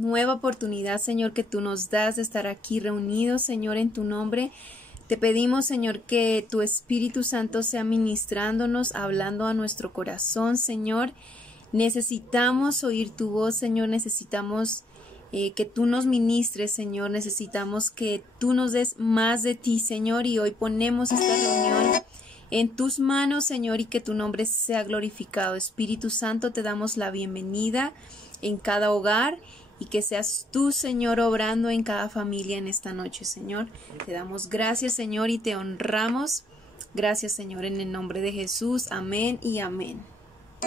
nueva oportunidad, Señor, que tú nos das de estar aquí reunidos, Señor, en tu nombre. Te pedimos, Señor, que tu Espíritu Santo sea ministrándonos, hablando a nuestro corazón, Señor. Necesitamos oír tu voz, Señor, necesitamos que tú nos ministres, Señor, necesitamos que tú nos des más de ti, Señor, y hoy ponemos esta reunión en tus manos, Señor, y que tu nombre sea glorificado. Espíritu Santo, te damos la bienvenida en cada hogar y que seas tú, Señor, obrando en cada familia en esta noche, Señor. Te damos gracias, Señor, y te honramos. Gracias, Señor, en el nombre de Jesús. Amén y amén. Te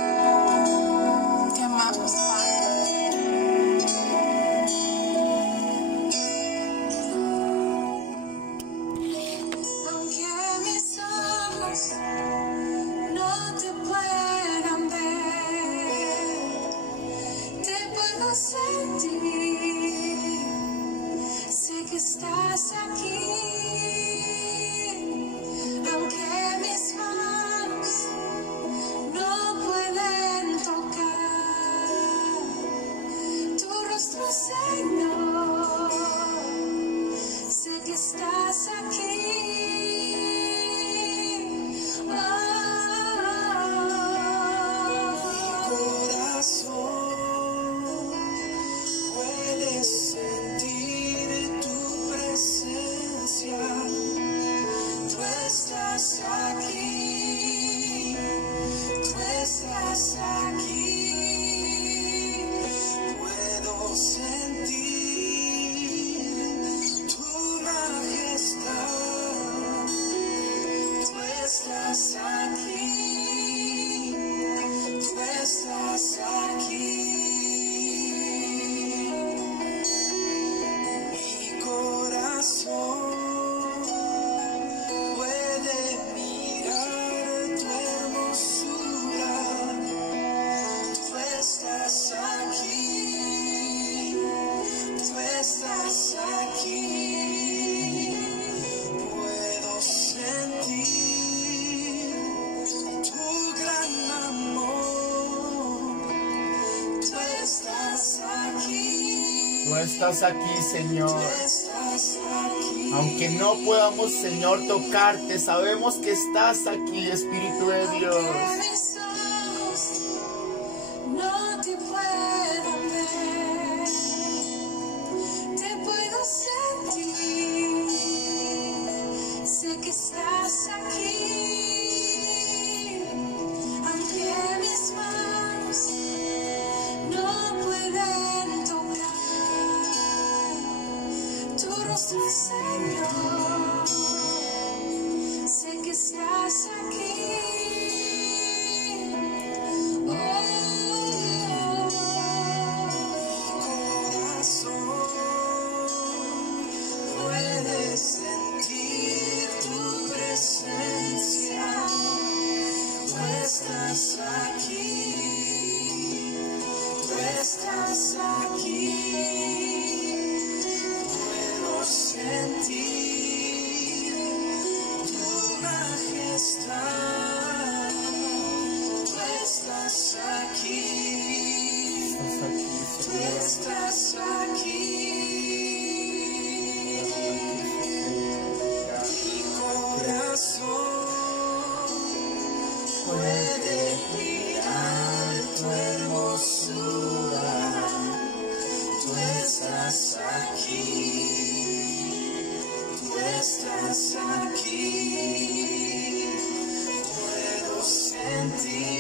amamos, Padre. Aunque mis ojos no te puedan ver, te puedo sentir. Sé que estás aquí. Aunque mis manos no pueden tocar tu rostro, Señor. Sé que estás aquí. Mi corazón puede sentir tu presencia. Tú estás aquí. Tú estás aquí. Puedo sentir tu majestad. Tú estás aquí. Tú estás aquí. Mi corazón puede mirar tu hermosura. Tú estás aquí. Tú estás aquí. Puedo sentir tu gran amor. Tú estás aquí. Tú estás aquí, Señor. Tú estás aquí. Aunque no podamos, Señor, tocarte, sabemos que estás aquí, Espíritu de Dios. Aunque mis ojos no te puedan ver, te puedo sentir. Sé que estás aquí. Aunque mis manos no pueden tocar tu rostro, Señor. Sé que estás aquí. Oh, mi corazón puede sentir tu presencia. Tú estás aquí. Tú estás aquí. Puedo sentir tu majestad. Tú estás aquí. Tú estás aquí. Mi corazón puede mirar tu hermosura. Tú estás aquí. Tú estás aquí. Puedo sentir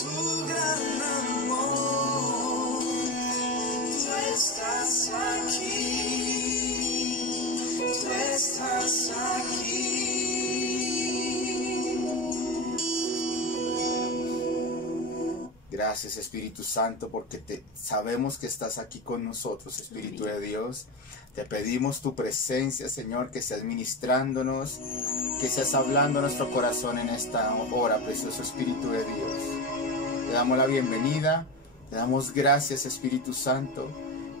tu gran amor. Tú estás aquí. Tú estás aquí. Gracias, Espíritu Santo, porque sabemos que estás aquí con nosotros, Espíritu de Dios. Te pedimos tu presencia, Señor, que seas ministrándonos, que seas hablando a nuestro corazón en esta hora, precioso Espíritu de Dios. Te damos la bienvenida, te damos gracias, Espíritu Santo.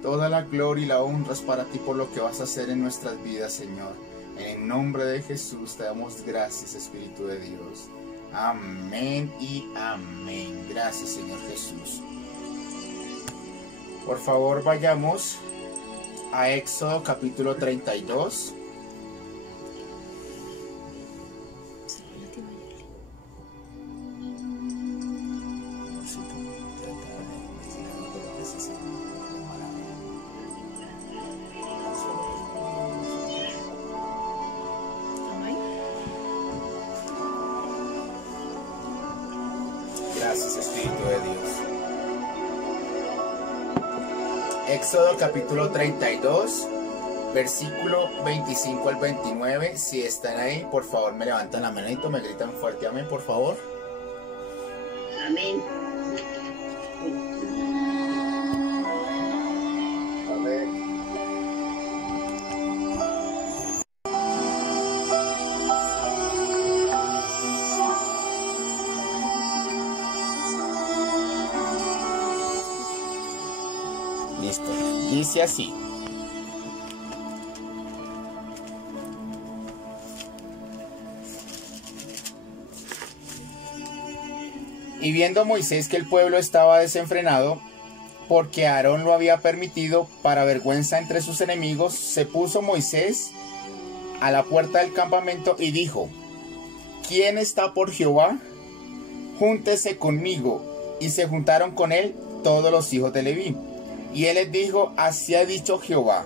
Toda la gloria y la honra es para ti por lo que vas a hacer en nuestras vidas, Señor. En el nombre de Jesús te damos gracias, Espíritu de Dios. Amén y amén. Gracias, Señor Jesús. Por favor, vayamos a Éxodo capítulo 32. Gracias, Espíritu de Dios. Éxodo capítulo 32, versículo 25 al 29. Si están ahí, por favor me levantan la manito, me gritan fuerte amén, por favor. Amén. Amén. Listo. Dice así. Y viendo Moisés que el pueblo estaba desenfrenado, porque Aarón lo había permitido para vergüenza entre sus enemigos, se puso Moisés a la puerta del campamento y dijo: ¿Quién está por Jehová? Júntese conmigo. Y se juntaron con él todos los hijos de Leví. Y él les dijo: así ha dicho Jehová,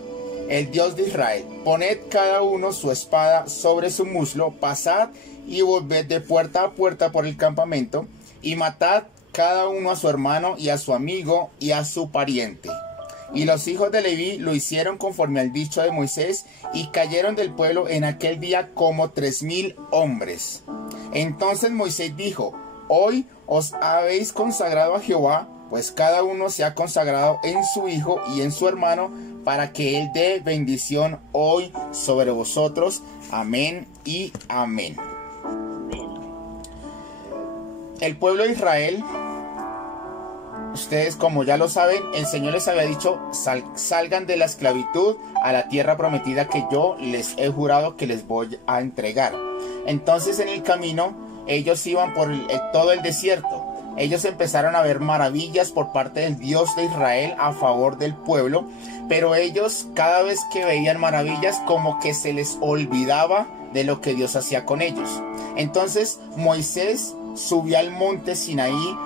el Dios de Israel: poned cada uno su espada sobre su muslo, pasad y volved de puerta a puerta por el campamento, y matad cada uno a su hermano y a su amigo y a su pariente. Y los hijos de Leví lo hicieron conforme al dicho de Moisés, y cayeron del pueblo en aquel día como 3000 hombres. Entonces Moisés dijo: hoy os habéis consagrado a Jehová, pues cada uno se ha consagrado en su hijo y en su hermano, para que él dé bendición hoy sobre vosotros. Amén y amén. El pueblo de Israel, ustedes como ya lo saben, el Señor les había dicho: salgan de la esclavitud a la tierra prometida que yo les he jurado que les voy a entregar. Entonces en el camino ellos iban por todo el desierto. Ellos empezaron a ver maravillas por parte del Dios de Israel a favor del pueblo, pero ellos cada vez que veían maravillas como que se les olvidaba de lo que Dios hacía con ellos. Entonces Moisés subió al monte Sinaí,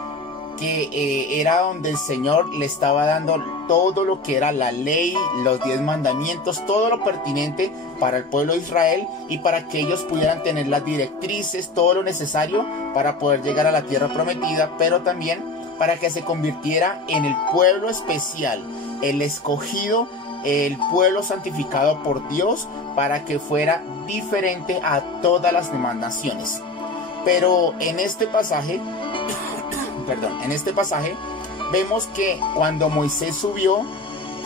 que era donde el Señor le estaba dando todo lo que era la ley, los 10 mandamientos, todo lo pertinente para el pueblo de Israel, y para que ellos pudieran tener las directrices, todo lo necesario para poder llegar a la tierra prometida, pero también para que se convirtiera en el pueblo especial, el escogido, el pueblo santificado por Dios, para que fuera diferente a todas las demás naciones. Pero en este pasaje vemos que cuando Moisés subió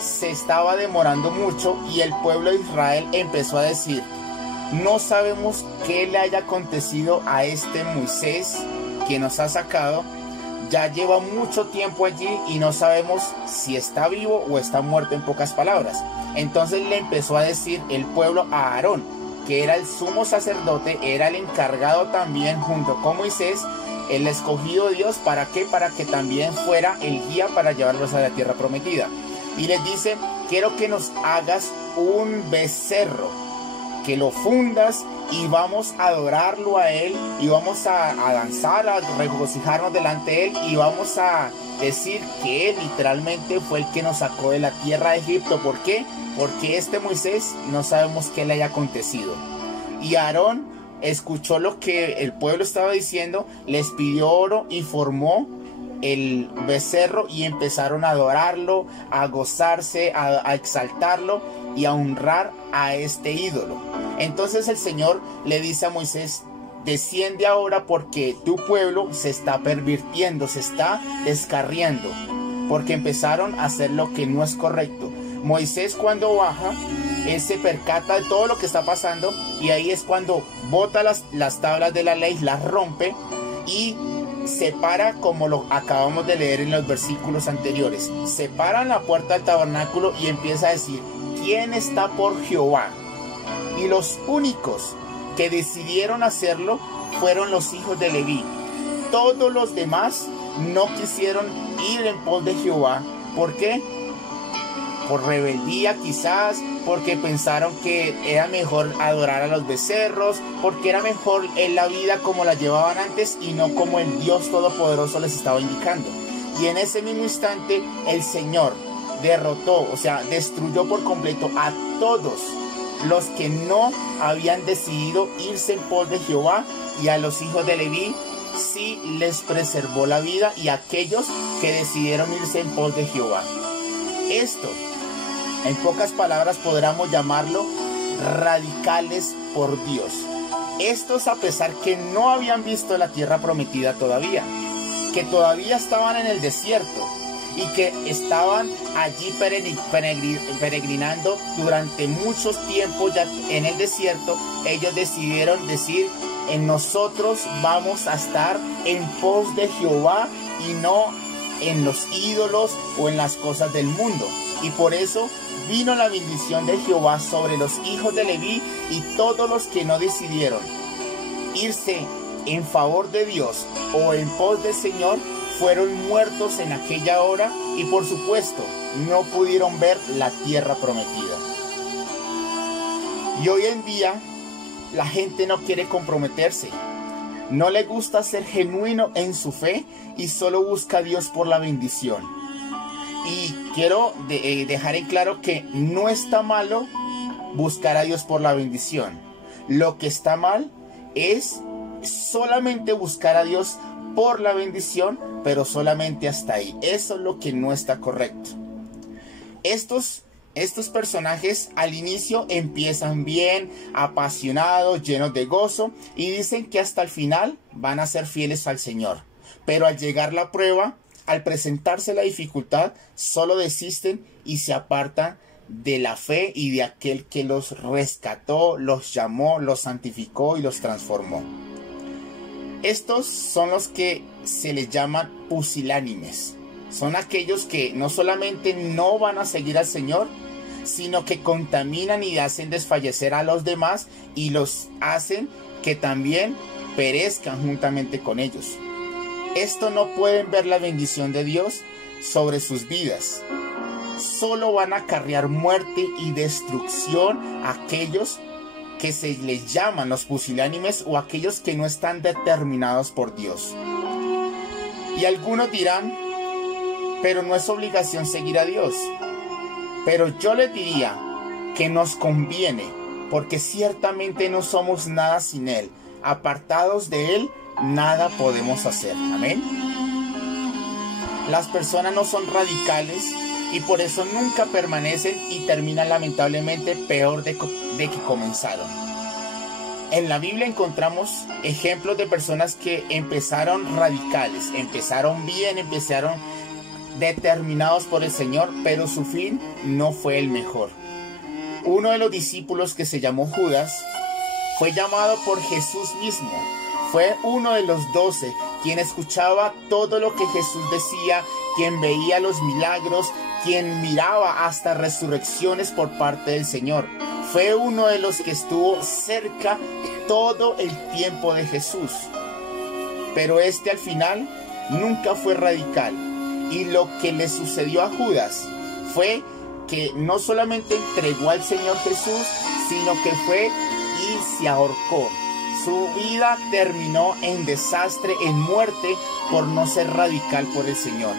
se estaba demorando mucho, y el pueblo de Israel empezó a decir: no sabemos qué le haya acontecido a este Moisés que nos ha sacado. Ya lleva mucho tiempo allí y no sabemos si está vivo o está muerto, en pocas palabras. Entonces le empezó a decir el pueblo a Aarón, que era el sumo sacerdote, era el encargado también junto con Moisés, el escogido de Dios. ¿Para qué? Para que también fuera el guía para llevarlos a la tierra prometida. Y les dice: quiero que nos hagas un becerro, que lo fundas, y vamos a adorarlo a él, y vamos a danzar, a regocijarnos delante de él, y vamos a decir que él literalmente fue el que nos sacó de la tierra de Egipto. ¿Por qué? Porque este Moisés no sabemos qué le haya acontecido. Y Aarón escuchó lo que el pueblo estaba diciendo, les pidió oro y formó el becerro, y empezaron a adorarlo, a gozarse, a exaltarlo y a honrar a este ídolo. Entonces el Señor le dice a Moisés: desciende ahora, porque tu pueblo se está pervirtiendo, se está descarriando, porque empezaron a hacer lo que no es correcto. Moisés, cuando baja, él se percata de todo lo que está pasando, y ahí es cuando bota las tablas de la ley, las rompe y se para, como lo acabamos de leer en los versículos anteriores. Se para en la puerta del tabernáculo y empieza a decir: ¿quién está por Jehová? Y los únicos que decidieron hacerlo fueron los hijos de Leví. Todos los demás no quisieron ir en pos de Jehová. ¿Por qué? por rebeldía quizás, porque pensaron que era mejor adorar a los becerros, porque era mejor en la vida como la llevaban antes y no como el Dios Todopoderoso les estaba indicando. Y en ese mismo instante el Señor derrotó, o sea, destruyó por completo a todos los que no habían decidido irse en pos de Jehová, y a los hijos de Leví sí les preservó la vida, y a aquellos que decidieron irse en pos de Jehová. Esto, en pocas palabras, podríamos llamarlo radicales por Dios. Estos, a pesar que no habían visto la tierra prometida todavía, que todavía estaban en el desierto y que estaban allí peregrinando durante muchos tiempos ya en el desierto, ellos decidieron decir: en nosotros vamos a estar en pos de Jehová y no en los ídolos o en las cosas del mundo. Y por eso vino la bendición de Jehová sobre los hijos de Leví, y todos los que no decidieron irse en favor de Dios o en pos del Señor fueron muertos en aquella hora, y por supuesto no pudieron ver la tierra prometida. Y hoy en día la gente no quiere comprometerse, no le gusta ser genuino en su fe y solo busca a Dios por la bendición. Y quiero dejar en claro que no está malo buscar a Dios por la bendición. Lo que está mal es solamente buscar a Dios por la bendición, pero solamente hasta ahí. Eso es lo que no está correcto. Estos personajes al inicio empiezan bien, apasionados, llenos de gozo, y dicen que hasta el final van a ser fieles al Señor. Pero al llegar la prueba, al presentarse la dificultad, solo desisten y se apartan de la fe y de aquel que los rescató, los llamó, los santificó y los transformó. Estos son los que se les llaman pusilánimes. Son aquellos que no solamente no van a seguir al Señor, sino que contaminan y hacen desfallecer a los demás, y los hacen que también perezcan juntamente con ellos. Esto no pueden ver la bendición de Dios sobre sus vidas. Solo van a acarrear muerte y destrucción a aquellos que se les llaman los pusilánimes, o aquellos que no están determinados por Dios. Y algunos dirán: pero no es obligación seguir a Dios. Pero yo les diría que nos conviene, porque ciertamente no somos nada sin Él. Apartados de Él, nada podemos hacer. Amén. Las personas no son radicales y por eso nunca permanecen y terminan lamentablemente peor de que comenzaron. En la Biblia encontramos ejemplos de personas que empezaron radicales, empezaron bien, empezaron determinados por el Señor, pero su fin no fue el mejor. Uno de los discípulos, que se llamó Judas, fue llamado por Jesús mismo. Fue uno de los 12, quien escuchaba todo lo que Jesús decía, quien veía los milagros, quien miraba hasta resurrecciones por parte del Señor. Fue uno de los que estuvo cerca todo el tiempo de Jesús. Pero al final nunca fue radical. Y lo que le sucedió a Judas fue que no solamente entregó al Señor Jesús, sino que fue y se ahorcó. Su vida terminó en desastre, en muerte, por no ser radical por el Señor.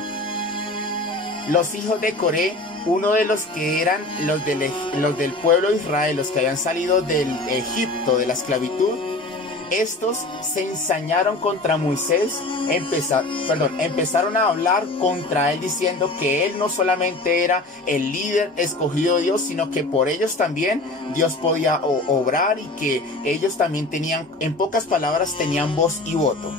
Los hijos de Coré, uno de los que eran los del pueblo de Israel, los que habían salido del Egipto, de la esclavitud, estos se ensañaron contra Moisés, empezaron a hablar contra él, diciendo que él no solamente era el líder escogido de Dios, sino que por ellos también Dios podía obrar, y que ellos también tenían, en pocas palabras, tenían voz y voto.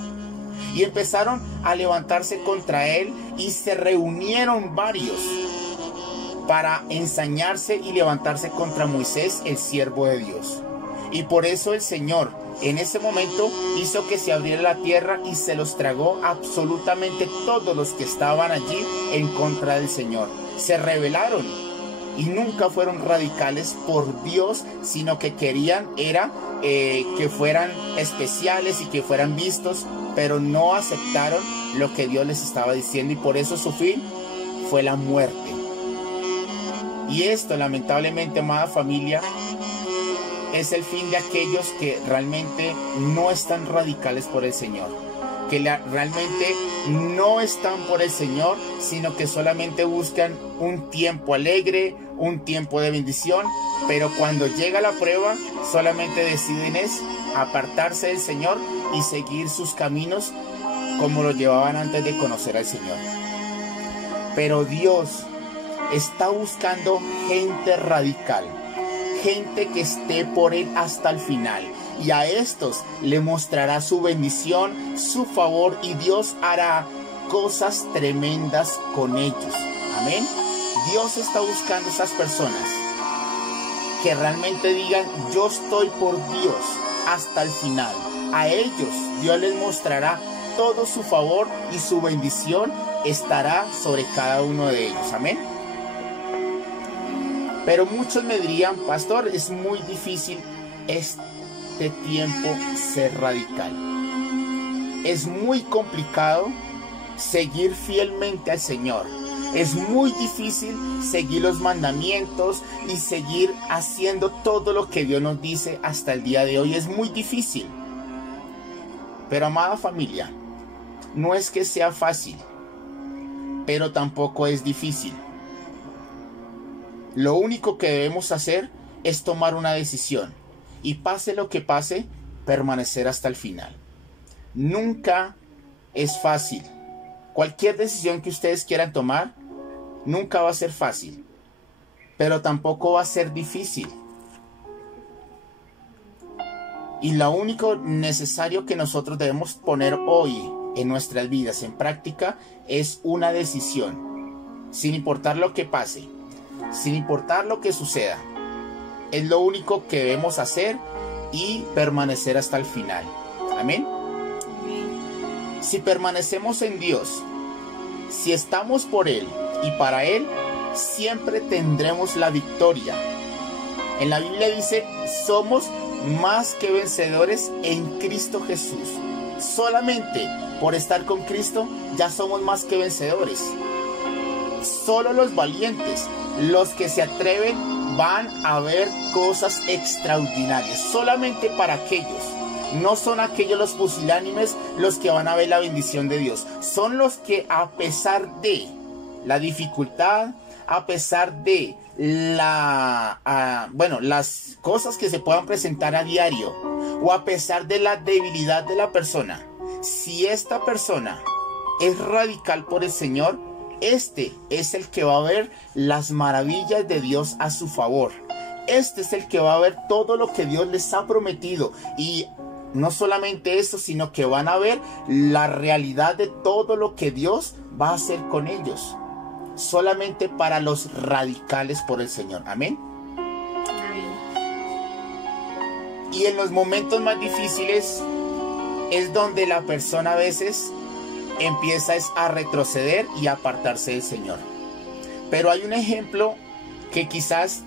Y empezaron a levantarse contra él, y se reunieron varios para ensañarse y levantarse contra Moisés, el siervo de Dios. Y por eso el Señor en ese momento hizo que se abriera la tierra y se los tragó absolutamente todos los que estaban allí en contra del Señor. Se rebelaron y nunca fueron radicales por Dios, sino que querían que fueran especiales y que fueran vistos, pero no aceptaron lo que Dios les estaba diciendo, y por eso su fin fue la muerte. Y esto, lamentablemente, amada familia, es el fin de aquellos que realmente no están radicales por el Señor, que realmente no están por el Señor, sino que solamente buscan un tiempo alegre, un tiempo de bendición, pero cuando llega la prueba, solamente deciden es apartarse del Señor y seguir sus caminos como lo llevaban antes de conocer al Señor. Pero Dios está buscando gente radical, gente que esté por Él hasta el final. Y a estos le mostrará su bendición, su favor, y Dios hará cosas tremendas con ellos. Amén. Dios está buscando esas personas que realmente digan: yo estoy por Dios hasta el final. A ellos Dios les mostrará todo su favor y su bendición estará sobre cada uno de ellos. Amén. Pero muchos me dirían: pastor, es muy difícil este tiempo ser radical. Es muy complicado seguir fielmente al Señor. Es muy difícil seguir los mandamientos y seguir haciendo todo lo que Dios nos dice hasta el día de hoy. Es muy difícil. Pero, amada familia, no es que sea fácil, pero tampoco es difícil. Lo único que debemos hacer es tomar una decisión y, pase lo que pase, permanecer hasta el final. Nunca es fácil. Cualquier decisión que ustedes quieran tomar nunca va a ser fácil, pero tampoco va a ser difícil. Y lo único necesario que nosotros debemos poner hoy en nuestras vidas en práctica es una decisión, sin importar lo que pase, sin importar lo que suceda. Es lo único que debemos hacer y permanecer hasta el final. Amén. Si permanecemos en Dios, si estamos por Él y para Él, siempre tendremos la victoria. En la Biblia dice: somos más que vencedores en Cristo Jesús. Solamente por estar con Cristo ya somos más que vencedores. Solo los valientes, los que se atreven, van a ver cosas extraordinarias. Solamente para aquellos. No son aquellos los pusilánimes los que van a ver la bendición de Dios. Son los que, a pesar de la dificultad, a pesar de las cosas que se puedan presentar a diario, o a pesar de la debilidad de la persona, si esta persona es radical por el Señor, este es el que va a ver las maravillas de Dios a su favor. Este es el que va a ver todo lo que Dios les ha prometido. Y no solamente eso, sino que van a ver la realidad de todo lo que Dios va a hacer con ellos. Solamente para los radicales por el Señor. Amén. Y en los momentos más difíciles es donde la persona a veces empieza a retroceder y a apartarse del Señor. Pero hay un ejemplo que quizás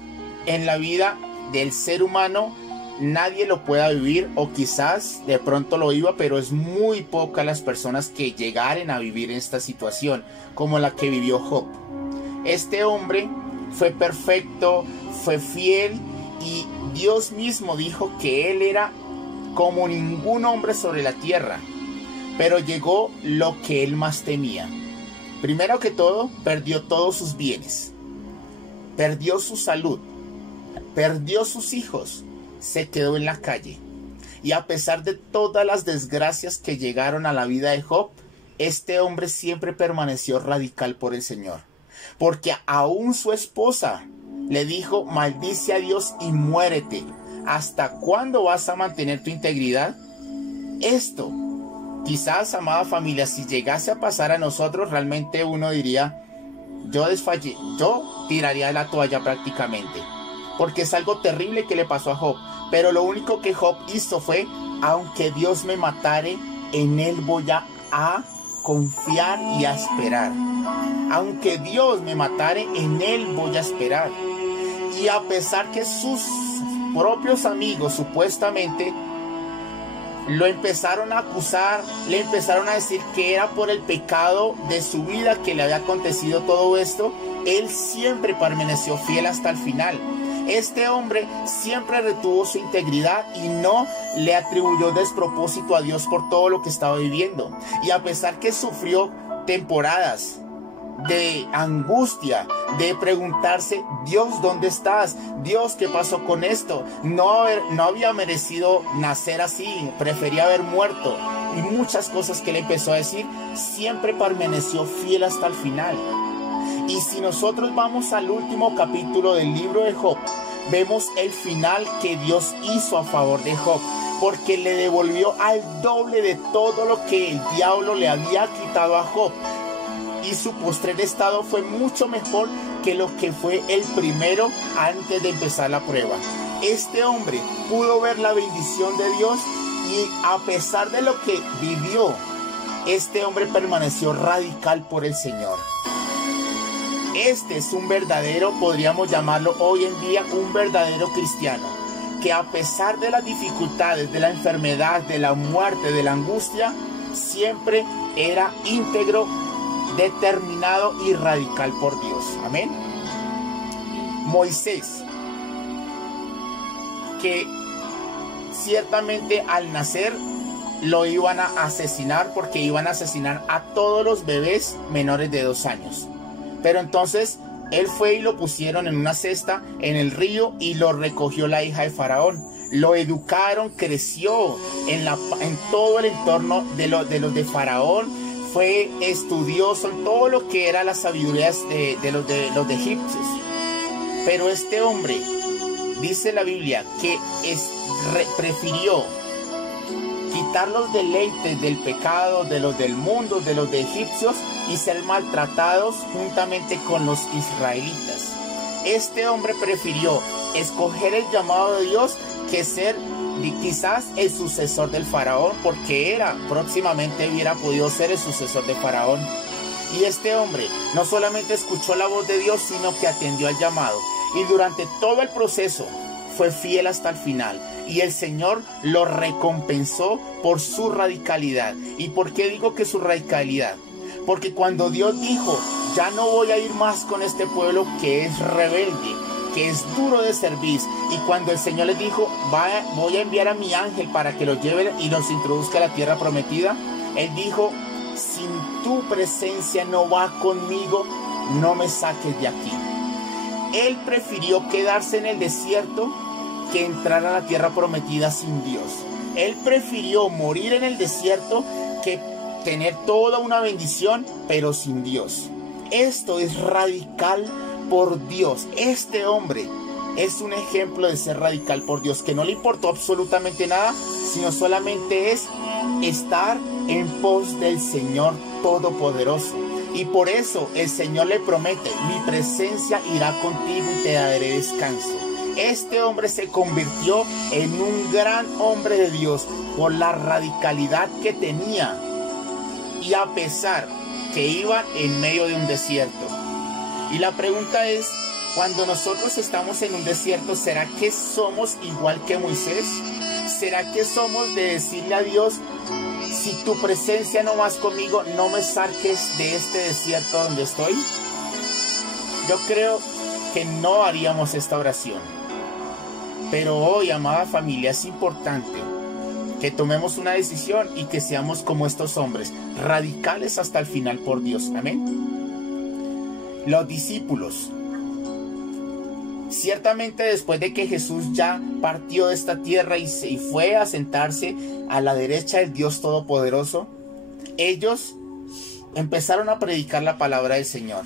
en la vida del ser humano nadie lo pueda vivir, o quizás de pronto lo viva, pero es muy pocas las personas que llegaren a vivir esta situación como la que vivió Job. Este hombre fue perfecto, fue fiel, y Dios mismo dijo que él era como ningún hombre sobre la tierra. Pero llegó lo que él más temía. Primero que todo, perdió todos sus bienes, perdió su salud, perdió sus hijos, se quedó en la calle. Y a pesar de todas las desgracias que llegaron a la vida de Job, este hombre siempre permaneció radical por el Señor. Porque aún su esposa le dijo: maldice a Dios y muérete. ¿Hasta cuándo vas a mantener tu integridad? Esto, quizás, amada familia, si llegase a pasar a nosotros, realmente uno diría: yo tiraría la toalla prácticamente. Porque es algo terrible que le pasó a Job. Pero lo único que Job hizo fue: aunque Dios me matare, en Él voy a confiar y a esperar. Aunque Dios me matare, en Él voy a esperar. Y a pesar que sus propios amigos supuestamente lo empezaron a acusar, le empezaron a decir que era por el pecado de su vida que le había acontecido todo esto, él siempre permaneció fiel hasta el final. Este hombre siempre retuvo su integridad y no le atribuyó despropósito a Dios por todo lo que estaba viviendo. Y a pesar que sufrió temporadas de angustia, de preguntarse, Dios, ¿dónde estás? Dios, ¿qué pasó con esto? No había merecido nacer así, prefería haber muerto. Y muchas cosas que le empezó a decir, siempre permaneció fiel hasta el final. Y si nosotros vamos al último capítulo del libro de Job, vemos el final que Dios hizo a favor de Job, porque le devolvió al doble de todo lo que el diablo le había quitado a Job. Y su postrer estado fue mucho mejor que lo que fue el primero antes de empezar la prueba. Este hombre pudo ver la bendición de Dios y a pesar de lo que vivió, este hombre permaneció radical por el Señor. Este es un verdadero, podríamos llamarlo hoy en día, un verdadero cristiano, que a pesar de las dificultades, de la enfermedad, de la muerte, de la angustia, siempre era íntegro, determinado y radical por Dios. Amén. Moisés, que ciertamente al nacer lo iban a asesinar porque iban a asesinar a todos los bebés menores de 2 años. Pero entonces él fue y lo pusieron en una cesta en el río y lo recogió la hija de Faraón. Lo educaron, creció en todo el entorno de los de Faraón. Fue estudioso en todo lo que era la sabiduría de los egipcios. Pero este hombre, dice la Biblia, que prefirió quitar los deleites del pecado, de los del mundo, de los de egipcios, y ser maltratados juntamente con los israelitas. Este hombre prefirió escoger el llamado de Dios que ser quizás el sucesor del faraón, porque próximamente hubiera podido ser el sucesor de Faraón. Y este hombre no solamente escuchó la voz de Dios, sino que atendió al llamado. Y durante todo el proceso fue fiel hasta el final. Y el Señor lo recompensó por su radicalidad. ¿Y por qué digo que su radicalidad? Porque cuando Dios dijo, ya no voy a ir más con este pueblo que es rebelde, que es duro de servir, y cuando el Señor les dijo, voy a enviar a mi ángel para que los lleve y los introduzca a la tierra prometida, Él dijo, sin tu presencia no va conmigo, no me saques de aquí. Él prefirió quedarse en el desierto que entrar a la tierra prometida sin Dios. Él prefirió morir en el desierto que tener toda una bendición, pero sin Dios. Esto es radical por Dios. Este hombre es un ejemplo de ser radical por Dios, que no le importó absolutamente nada, sino solamente es estar en pos del Señor Todopoderoso. Y por eso el Señor le promete, mi presencia irá contigo y te daré descanso. Este hombre se convirtió en un gran hombre de Dios por la radicalidad que tenía, y a pesar que iba en medio de un desierto. Y la pregunta es, cuando nosotros estamos en un desierto, ¿será que somos igual que Moisés? ¿Será que somos de decirle a Dios, si tu presencia no vas conmigo, no me saques de este desierto donde estoy? Yo creo que no haríamos esta oración. Pero hoy, amada familia, es importante que tomemos una decisión y que seamos como estos hombres, radicales hasta el final por Dios. Amén. Los discípulos, ciertamente después de que Jesús ya partió de esta tierra y fue a sentarse a la derecha del Dios Todopoderoso, ellos empezaron a predicar la palabra del Señor.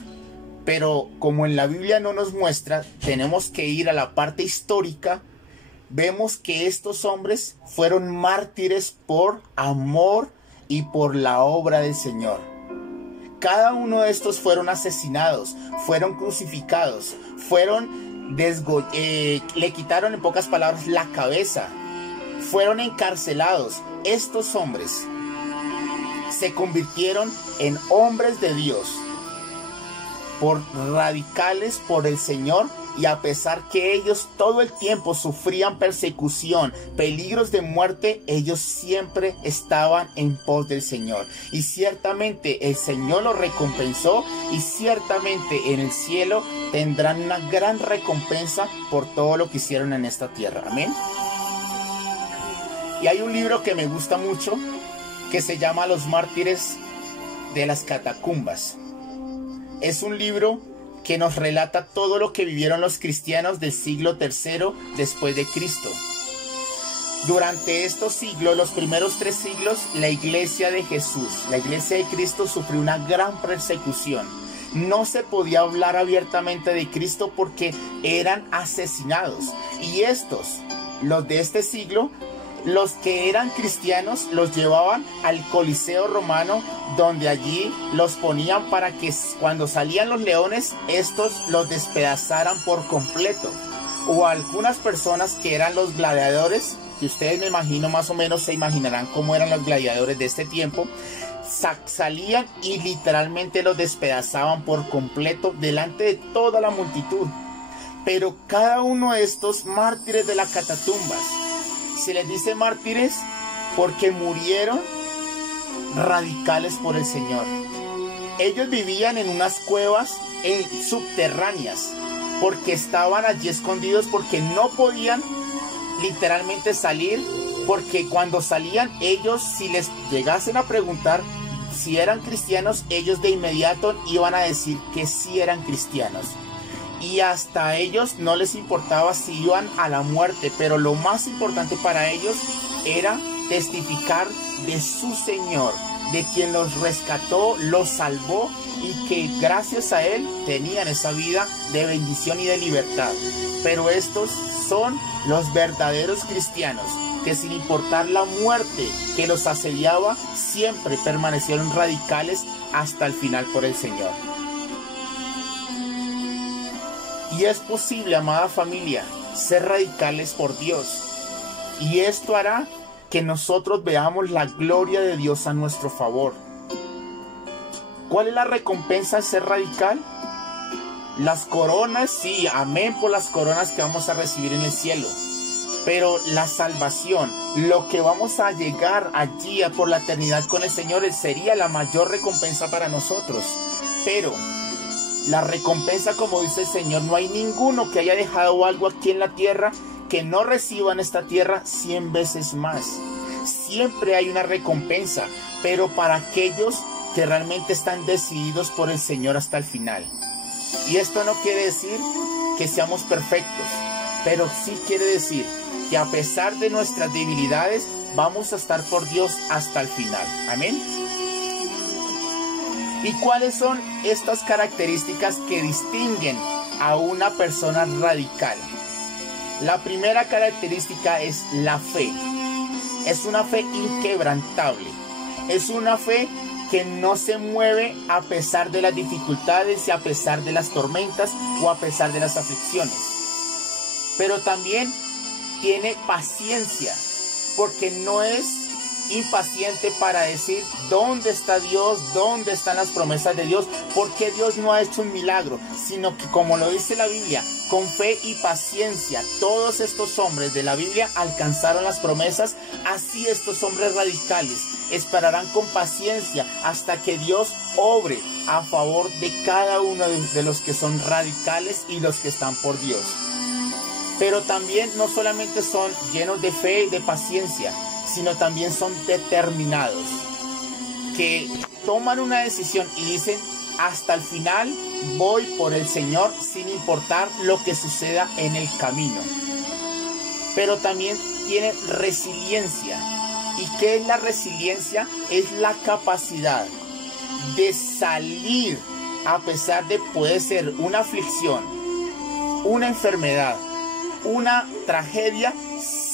Pero como en la Biblia no nos muestra, tenemos que ir a la parte histórica. Vemos que estos hombres fueron mártires por amor y por la obra del Señor. Cada uno de estos fueron asesinados, fueron crucificados, le quitaron, en pocas palabras, la cabeza, fueron encarcelados. Estos hombres se convirtieron en hombres de Dios, por radicales por el Señor Y a pesar que ellos todo el tiempo sufrían persecución, peligros de muerte, ellos siempre estaban en pos del Señor. Y ciertamente el Señor los recompensó, y ciertamente en el cielo tendrán una gran recompensa por todo lo que hicieron en esta tierra. Amén. Y hay un libro que me gusta mucho que se llama Los mártires de las catacumbas. Es un libro que nos relata todo lo que vivieron los cristianos del siglo III después de Cristo. Durante estos siglos, los primeros 3 siglos, la iglesia de Jesús, la iglesia de Cristo, sufrió una gran persecución. No se podía hablar abiertamente de Cristo porque eran asesinados. Y estos, los de este siglo, los que eran cristianos, los llevaban al Coliseo romano, donde allí los ponían para que cuando salían los leones, estos los despedazaran por completo. O algunas personas que eran los gladiadores, que ustedes me imagino más o menos se imaginarán cómo eran los gladiadores de este tiempo, salían y literalmente los despedazaban por completo delante de toda la multitud. Pero cada uno de estos mártires de las catacumbas, se les dice mártires porque murieron radicales por el Señor. Ellos vivían en unas cuevas subterráneas porque estaban allí escondidos, porque no podían literalmente salir, porque cuando salían ellos, si les llegasen a preguntar si eran cristianos, ellos de inmediato iban a decir que sí eran cristianos. Y hasta ellos no les importaba si iban a la muerte, pero lo más importante para ellos era testificar de su Señor, de quien los rescató, los salvó, y que gracias a Él tenían esa vida de bendición y de libertad. Pero estos son los verdaderos cristianos, que sin importar la muerte que los asediaba, siempre permanecieron radicales hasta el final por el Señor. Y es posible, amada familia, ser radicales por Dios. Y esto hará que nosotros veamos la gloria de Dios a nuestro favor. ¿Cuál es la recompensa de ser radical? Las coronas, sí, amén por las coronas que vamos a recibir en el cielo. Pero la salvación, lo que vamos a llegar allí por la eternidad con el Señor, sería la mayor recompensa para nosotros. Pero la recompensa, como dice el Señor, no hay ninguno que haya dejado algo aquí en la tierra que no reciba en esta tierra 100 veces más. Siempre hay una recompensa, pero para aquellos que realmente están decididos por el Señor hasta el final. Y esto no quiere decir que seamos perfectos, pero sí quiere decir que a pesar de nuestras debilidades, vamos a estar por Dios hasta el final. Amén. ¿Y cuáles son estas características que distinguen a una persona radical? La primera característica es la fe. Es una fe inquebrantable. Es una fe que no se mueve a pesar de las dificultades y a pesar de las tormentas o a pesar de las aflicciones. Pero también tiene paciencia, porque no es impaciente para decir dónde está Dios, dónde están las promesas de Dios, porque Dios no ha hecho un milagro, sino que, como lo dice la Biblia, con fe y paciencia todos estos hombres de la Biblia alcanzaron las promesas. Así estos hombres radicales esperarán con paciencia hasta que Dios obre a favor de cada uno de los que son radicales y los que están por Dios. Pero también no solamente son llenos de fe y de paciencia, sino también son determinados, que toman una decisión y dicen: hasta el final voy por el Señor, sin importar lo que suceda en el camino. Pero también tienen resiliencia. ¿Y qué es la resiliencia? Es la capacidad de salir a pesar de, puede ser una aflicción, una enfermedad, una tragedia,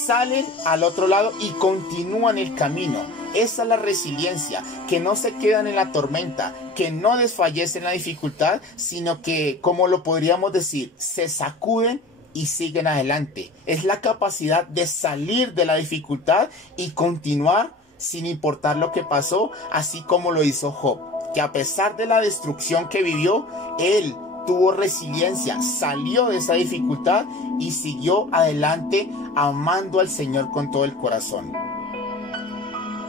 salen al otro lado y continúan el camino. Esa es la resiliencia, que no se quedan en la tormenta, que no desfallecen en la dificultad, sino que, como lo podríamos decir, se sacuden y siguen adelante. Es la capacidad de salir de la dificultad y continuar sin importar lo que pasó, así como lo hizo Job, que a pesar de la destrucción que vivió, él tuvo resiliencia, salió de esa dificultad y siguió adelante amando al Señor con todo el corazón.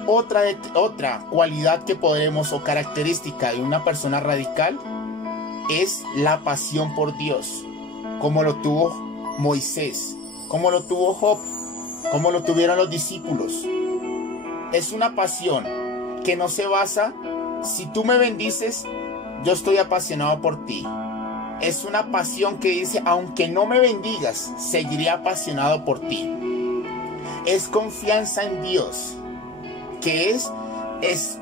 Otra cualidad que podremos o característica de una persona radical es la pasión por Dios, como lo tuvo Moisés, como lo tuvo Job, como lo tuvieron los discípulos. Es una pasión que no se basa, si tú me bendices, yo estoy apasionado por ti. Es una pasión que dice, aunque no me bendigas, seguiré apasionado por ti. Es confianza en Dios, que es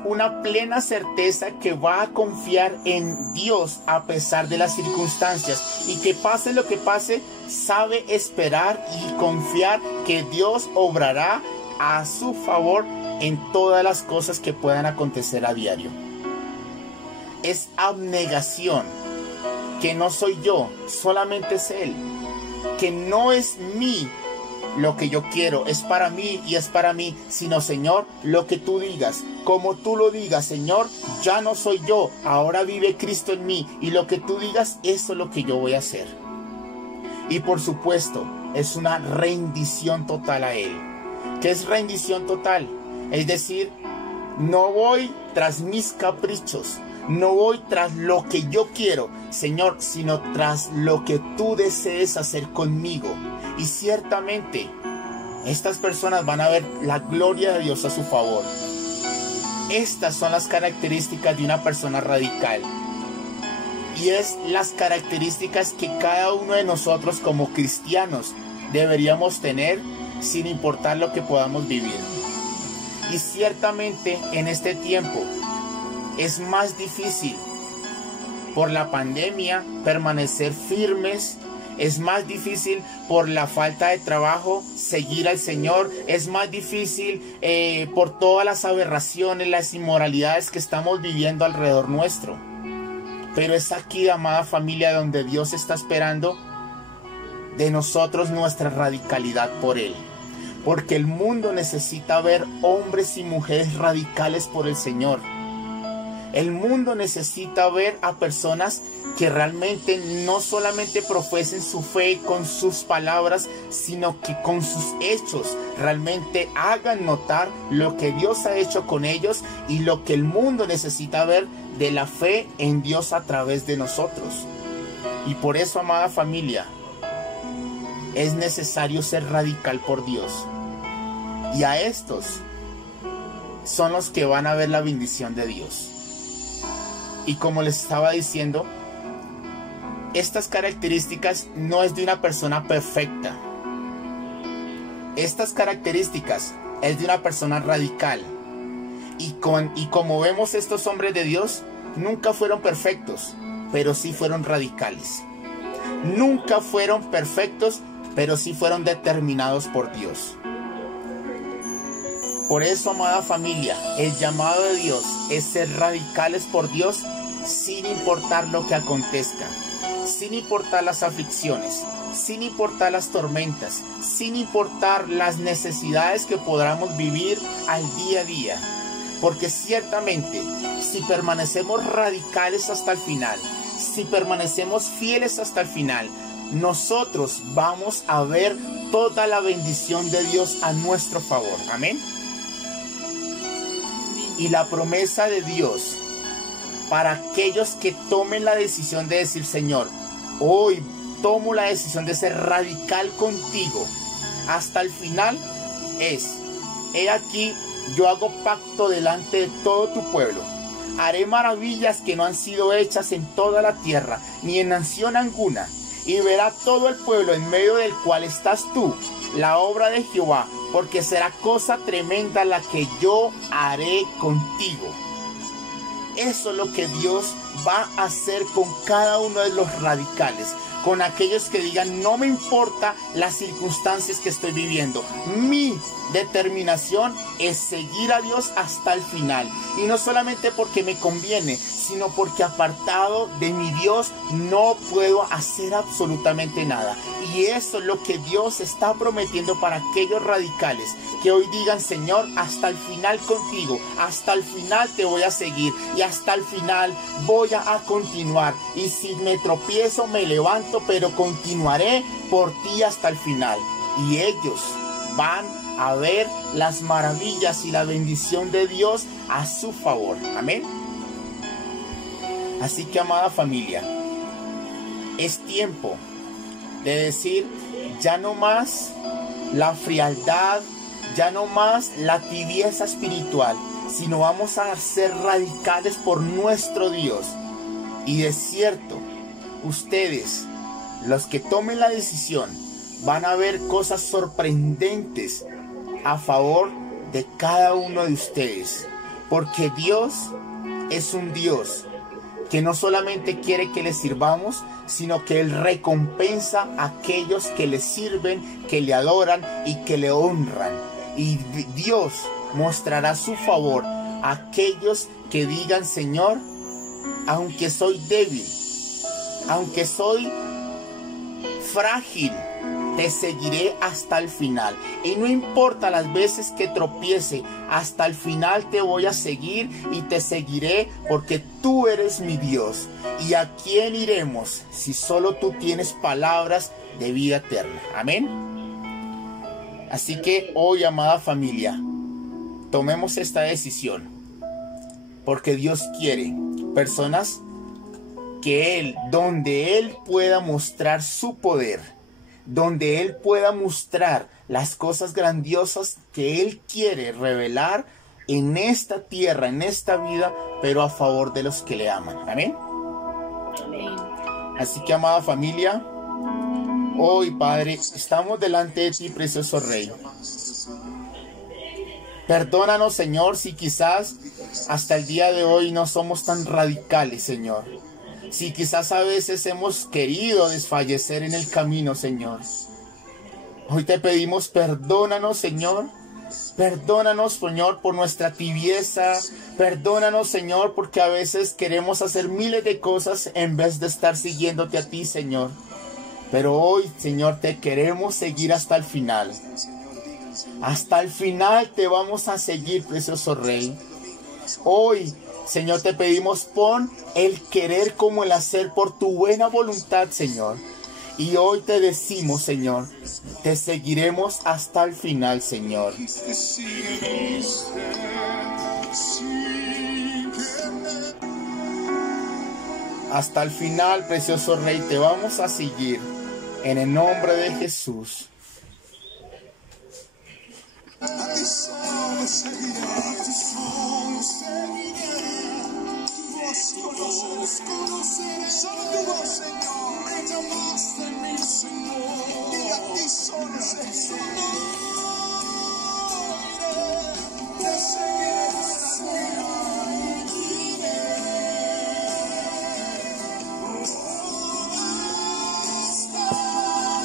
una plena certeza que va a confiar en Dios a pesar de las circunstancias, y que pase lo que pase, sabe esperar y confiar que Dios obrará a su favor en todas las cosas que puedan acontecer a diario. Es abnegación, que no soy yo, solamente es Él, que no es mí lo que yo quiero, es para mí y es para mí, sino Señor, lo que tú digas, como tú lo digas, Señor, ya no soy yo, ahora vive Cristo en mí, y lo que tú digas, eso es lo que yo voy a hacer. Y por supuesto, es una rendición total a Él. ¿Qué es rendición total? Es decir, no voy tras mis caprichos, no voy tras lo que yo quiero, Señor, sino tras lo que tú desees hacer conmigo. Y ciertamente, estas personas van a ver la gloria de Dios a su favor. Estas son las características de una persona radical. Y es las características que cada uno de nosotros como cristianos deberíamos tener, sin importar lo que podamos vivir. Y ciertamente en este tiempo es más difícil por la pandemia permanecer firmes. Es más difícil por la falta de trabajo seguir al Señor. Es más difícil por todas las aberraciones, las inmoralidades que estamos viviendo alrededor nuestro. Pero es aquí, amada familia, donde Dios está esperando de nosotros nuestra radicalidad por Él. Porque el mundo necesita ver hombres y mujeres radicales por el Señor. El mundo necesita ver a personas que realmente no solamente profesen su fe con sus palabras, sino que con sus hechos realmente hagan notar lo que Dios ha hecho con ellos y lo que el mundo necesita ver de la fe en Dios a través de nosotros. Y por eso, amada familia, es necesario ser radical por Dios. Y a estos son los que van a ver la bendición de Dios. Y como les estaba diciendo, estas características no es de una persona perfecta. Estas características es de una persona radical. Y como vemos, estos hombres de Dios nunca fueron perfectos, pero sí fueron radicales. Nunca fueron perfectos, pero sí fueron determinados por Dios. Por eso, amada familia, el llamado de Dios es ser radicales por Dios sin importar lo que acontezca, sin importar las aflicciones, sin importar las tormentas, sin importar las necesidades que podamos vivir al día a día. Porque ciertamente, si permanecemos radicales hasta el final, si permanecemos fieles hasta el final, nosotros vamos a ver toda la bendición de Dios a nuestro favor. Amén. Y la promesa de Dios para aquellos que tomen la decisión de decir: Señor, hoy tomo la decisión de ser radical contigo hasta el final, es: he aquí, yo hago pacto delante de todo tu pueblo. Haré maravillas que no han sido hechas en toda la tierra, ni en nación alguna. Y verá todo el pueblo en medio del cual estás tú, la obra de Jehová, porque será cosa tremenda la que yo haré contigo. Eso es lo que Dios va a hacer con cada uno de los radicales, con aquellos que digan: no me importa las circunstancias que estoy viviendo, mi determinación es seguir a Dios hasta el final. Y no solamente porque me conviene, sino porque apartado de mi Dios no puedo hacer absolutamente nada. Y eso es lo que Dios está prometiendo para aquellos radicales que hoy digan: Señor, hasta el final contigo, hasta el final te voy a seguir y hasta el final voy voy a continuar. Y si me tropiezo, me levanto, pero continuaré por ti hasta el final. Y ellos van a ver las maravillas y la bendición de Dios a su favor. Amén. Así que, amada familia, es tiempo de decir, ya no más la frialdad, ya no más la tibieza espiritual, sino vamos a ser radicales por nuestro Dios. Y de cierto, ustedes, los que tomen la decisión, van a ver cosas sorprendentes a favor de cada uno de ustedes. Porque Dios es un Dios que no solamente quiere que le sirvamos, sino que Él recompensa a aquellos que le sirven, que le adoran y que le honran. Y Dios mostrará su favor a aquellos que digan, Señor, aunque soy débil, aunque soy frágil, te seguiré hasta el final. Y no importa las veces que tropiece, hasta el final te voy a seguir y te seguiré, porque tú eres mi Dios. ¿Y a quién iremos si solo tú tienes palabras de vida eterna? Amén. Así que hoy, amada familia, tomemos esta decisión, porque Dios quiere personas que Él, donde Él pueda mostrar su poder, donde Él pueda mostrar las cosas grandiosas que Él quiere revelar en esta tierra, en esta vida, pero a favor de los que le aman. Amén. Amén. Así que, amada familia, hoy, Padre, estamos delante de ti, precioso Rey. Perdónanos, Señor, si quizás hasta el día de hoy no somos tan radicales, Señor. Si quizás a veces hemos querido desfallecer en el camino, Señor. Hoy te pedimos, perdónanos, Señor. Perdónanos, Señor, por nuestra tibieza. Perdónanos, Señor, porque a veces queremos hacer miles de cosas en vez de estar siguiéndote a ti, Señor. Pero hoy, Señor, te queremos seguir hasta el final. Hasta el final te vamos a seguir, precioso Rey. Hoy, Señor, te pedimos, pon el querer como el hacer por tu buena voluntad, Señor. Y hoy te decimos, Señor, te seguiremos hasta el final, Señor. Hasta el final, precioso Rey, te vamos a seguir en el nombre de Jesús. Conoceré solo tu voz, Señor. Me llamaste mi Señor. Y a ti solo Señor. Te seguiré hasta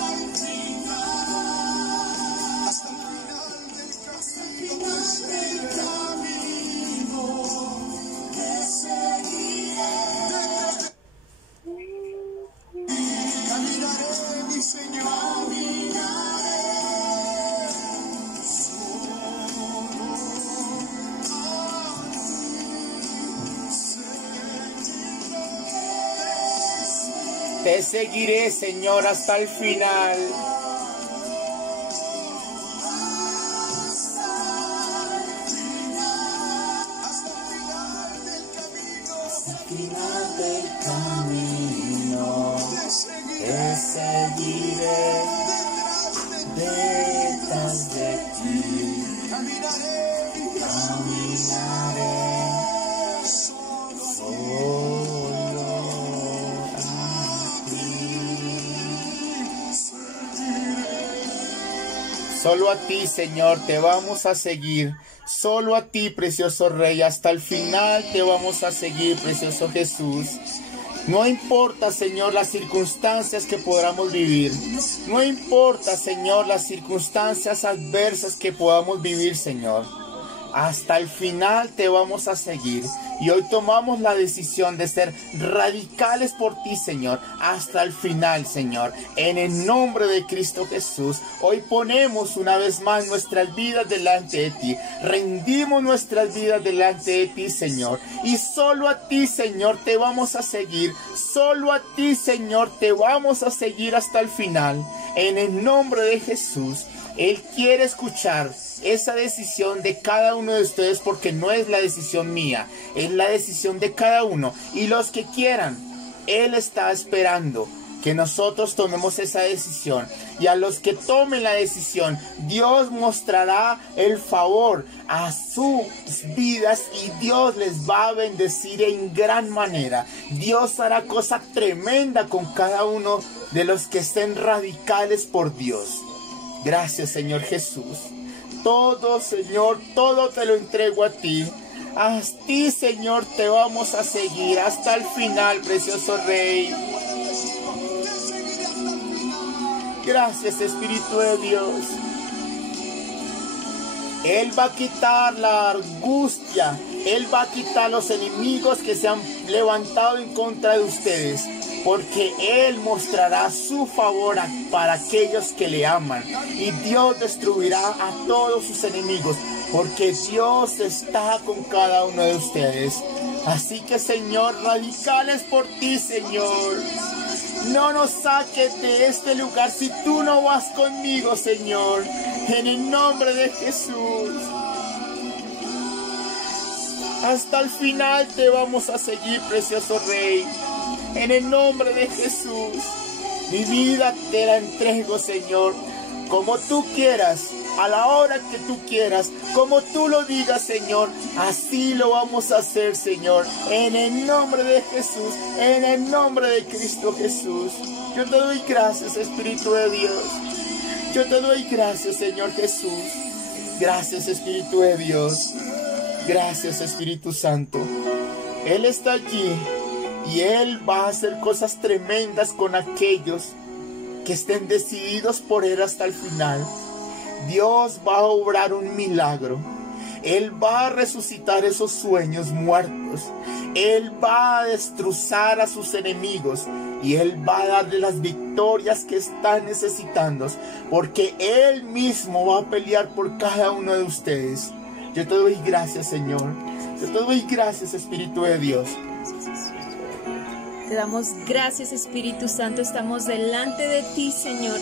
el final. Hasta el final del camino. Te seguiré. Caminaré, mi Señor, caminaré Te seguiré, Señor, hasta el final. hasta el final del camino. Te seguiré detrás de ti. Caminaré, Solo a ti, Señor, te vamos a seguir. Solo a ti, precioso Rey, hasta el final te vamos a seguir, precioso Jesús. No importa, Señor, las circunstancias que podamos vivir. No importa, Señor, las circunstancias adversas que podamos vivir, Señor. hasta el final te vamos a seguir. Y hoy tomamos la decisión de ser radicales por ti, Señor, hasta el final, Señor. En el nombre de Cristo Jesús, hoy ponemos una vez más nuestras vidas delante de ti. Rendimos nuestras vidas delante de ti, Señor. Y solo a ti, Señor, te vamos a seguir. Solo a ti, Señor, te vamos a seguir hasta el final. En el nombre de Jesús. Él quiere escuchar esa decisión de cada uno de ustedes, porque no es la decisión mía, es la decisión de cada uno. Y los que quieran, Él está esperando que nosotros tomemos esa decisión. Y a los que tomen la decisión, Dios mostrará el favor a sus vidas y Dios les va a bendecir en gran manera. Dios hará cosa tremenda con cada uno de los que estén radicales por Dios. Gracias, Señor Jesús. Todo, Señor, todo te lo entrego a ti. A ti, Señor, te vamos a seguir hasta el final, precioso Rey. Gracias, Espíritu de Dios. Él va a quitar la angustia. Él va a quitar los enemigos que se han levantado en contra de ustedes. Porque Él mostrará su favor para aquellos que le aman. Y Dios destruirá a todos sus enemigos. Porque Dios está con cada uno de ustedes. Así que, Señor, radicales por ti, Señor. No nos saques de este lugar si tú no vas conmigo, Señor. En el nombre de Jesús. Hasta el final te vamos a seguir, precioso Rey. En el nombre de Jesús, mi vida te la entrego, Señor, como tú quieras, a la hora que tú quieras, como tú lo digas, Señor, así lo vamos a hacer, Señor, en el nombre de Jesús, en el nombre de Cristo Jesús. Yo te doy gracias, Espíritu de Dios. Yo te doy gracias, Señor Jesús. Gracias, Espíritu de Dios. Gracias, Espíritu Santo. Él está allí. Y Él va a hacer cosas tremendas con aquellos que estén decididos por Él hasta el final. Dios va a obrar un milagro. Él va a resucitar esos sueños muertos. Él va a destrozar a sus enemigos. Y Él va a darle las victorias que están necesitando. Porque Él mismo va a pelear por cada uno de ustedes. Yo te doy gracias, Señor. Yo te doy gracias, Espíritu de Dios. Te damos gracias, Espíritu Santo. Estamos delante de ti, Señor.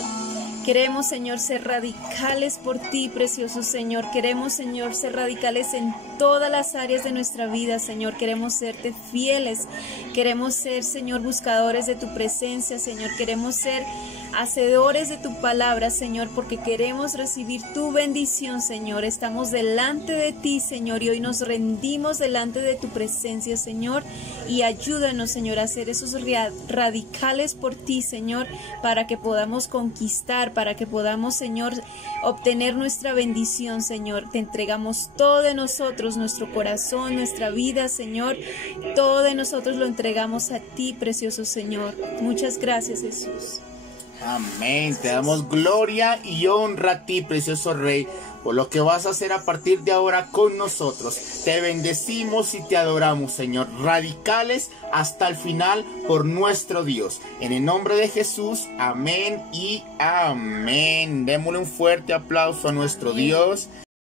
Queremos, Señor, ser radicales por ti, precioso Señor. Queremos, Señor, ser radicales en todas las áreas de nuestra vida, Señor. Queremos serte fieles. Queremos ser, Señor, buscadores de tu presencia, Señor. Queremos ser hacedores de tu palabra, Señor, porque queremos recibir tu bendición, Señor. Estamos delante de ti, Señor, y hoy nos rendimos delante de tu presencia, Señor, y ayúdanos, Señor, a ser esos radicales por ti, Señor, para que podamos conquistar, para que podamos, Señor, obtener nuestra bendición, Señor. Te entregamos todo de nosotros, nuestro corazón, nuestra vida, Señor. Todo de nosotros lo entregamos a ti, precioso Señor. Muchas gracias, Jesús. Amén. Te damos gloria y honra a ti, precioso Rey, por lo que vas a hacer a partir de ahora con nosotros. Te bendecimos y te adoramos, Señor. Radicales hasta el final por nuestro Dios. En el nombre de Jesús, amén y amén. Démosle un fuerte aplauso a nuestro Dios.